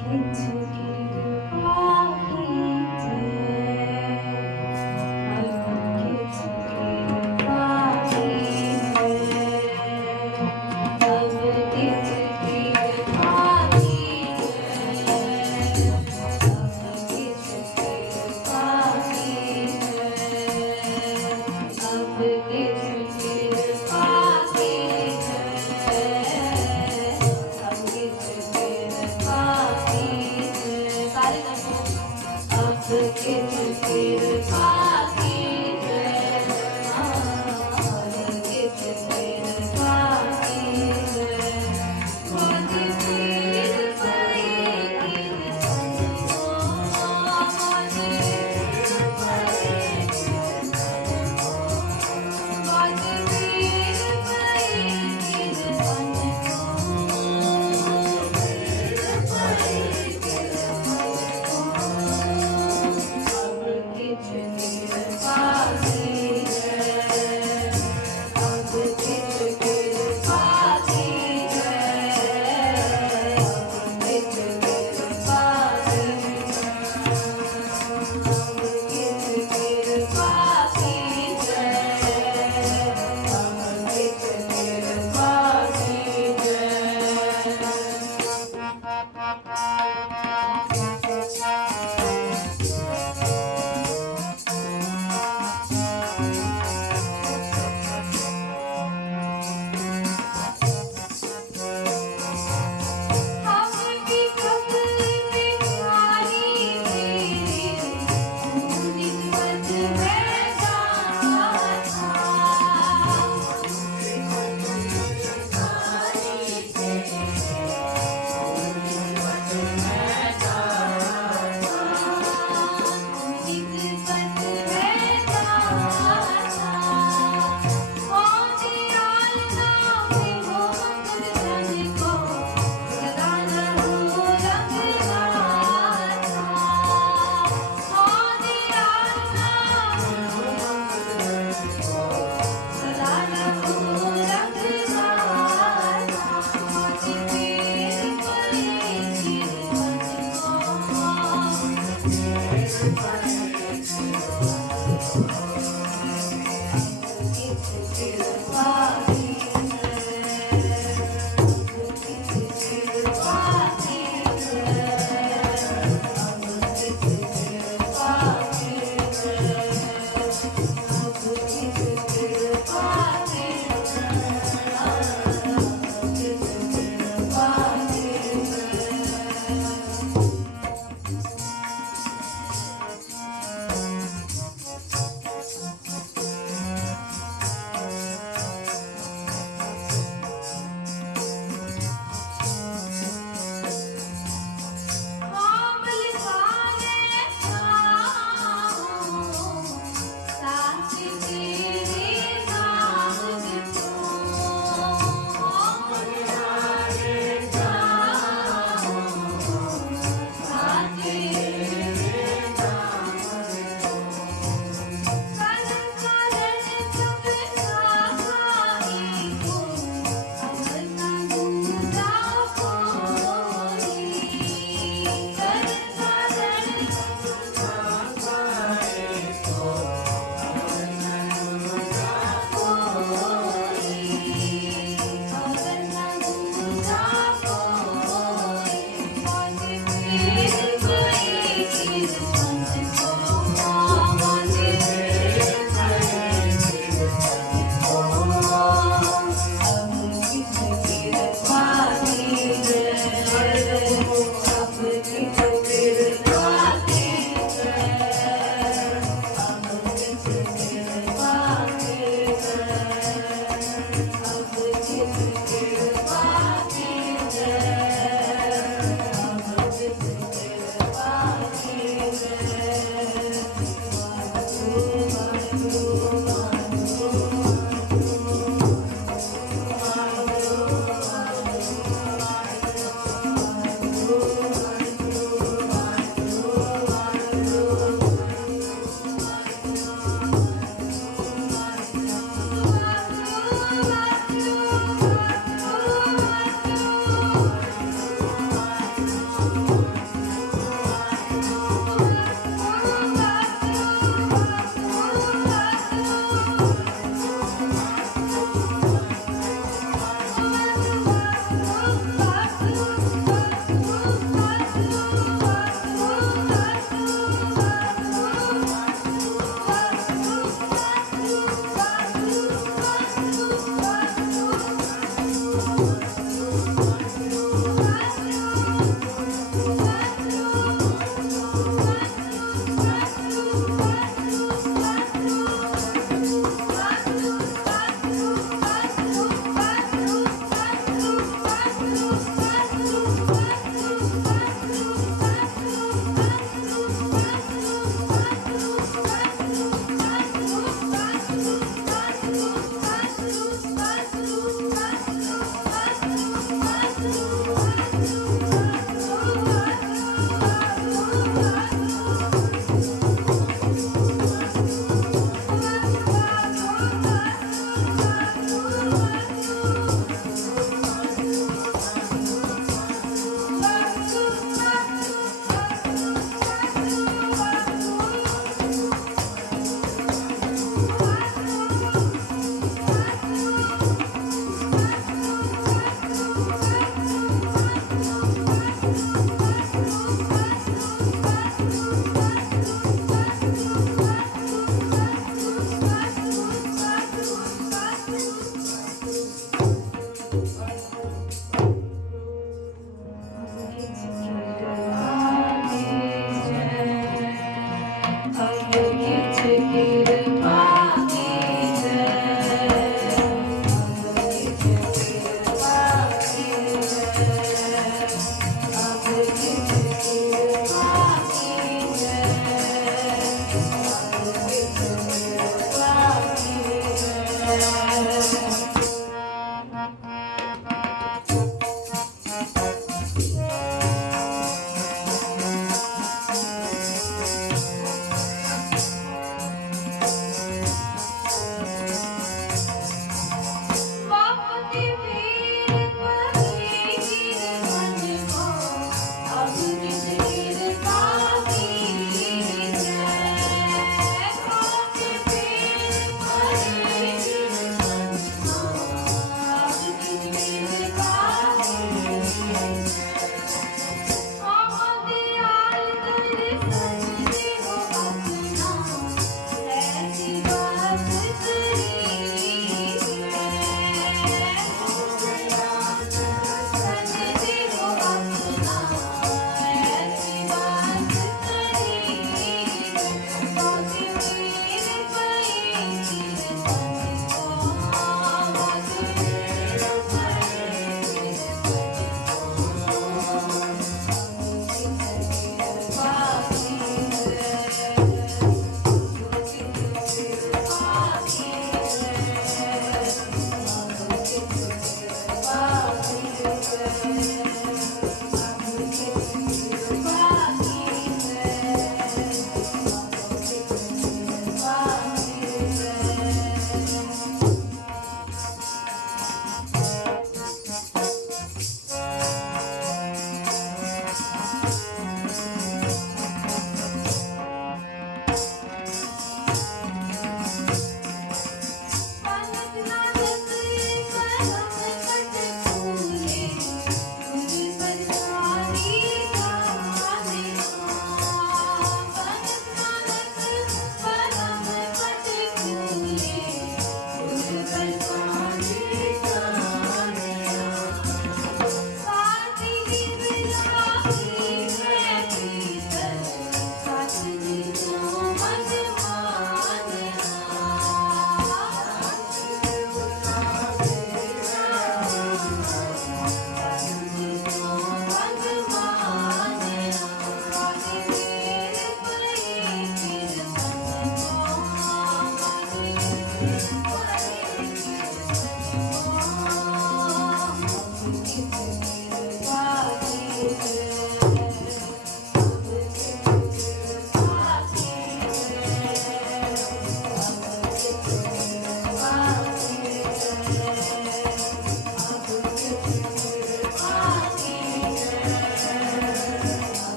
came okay, to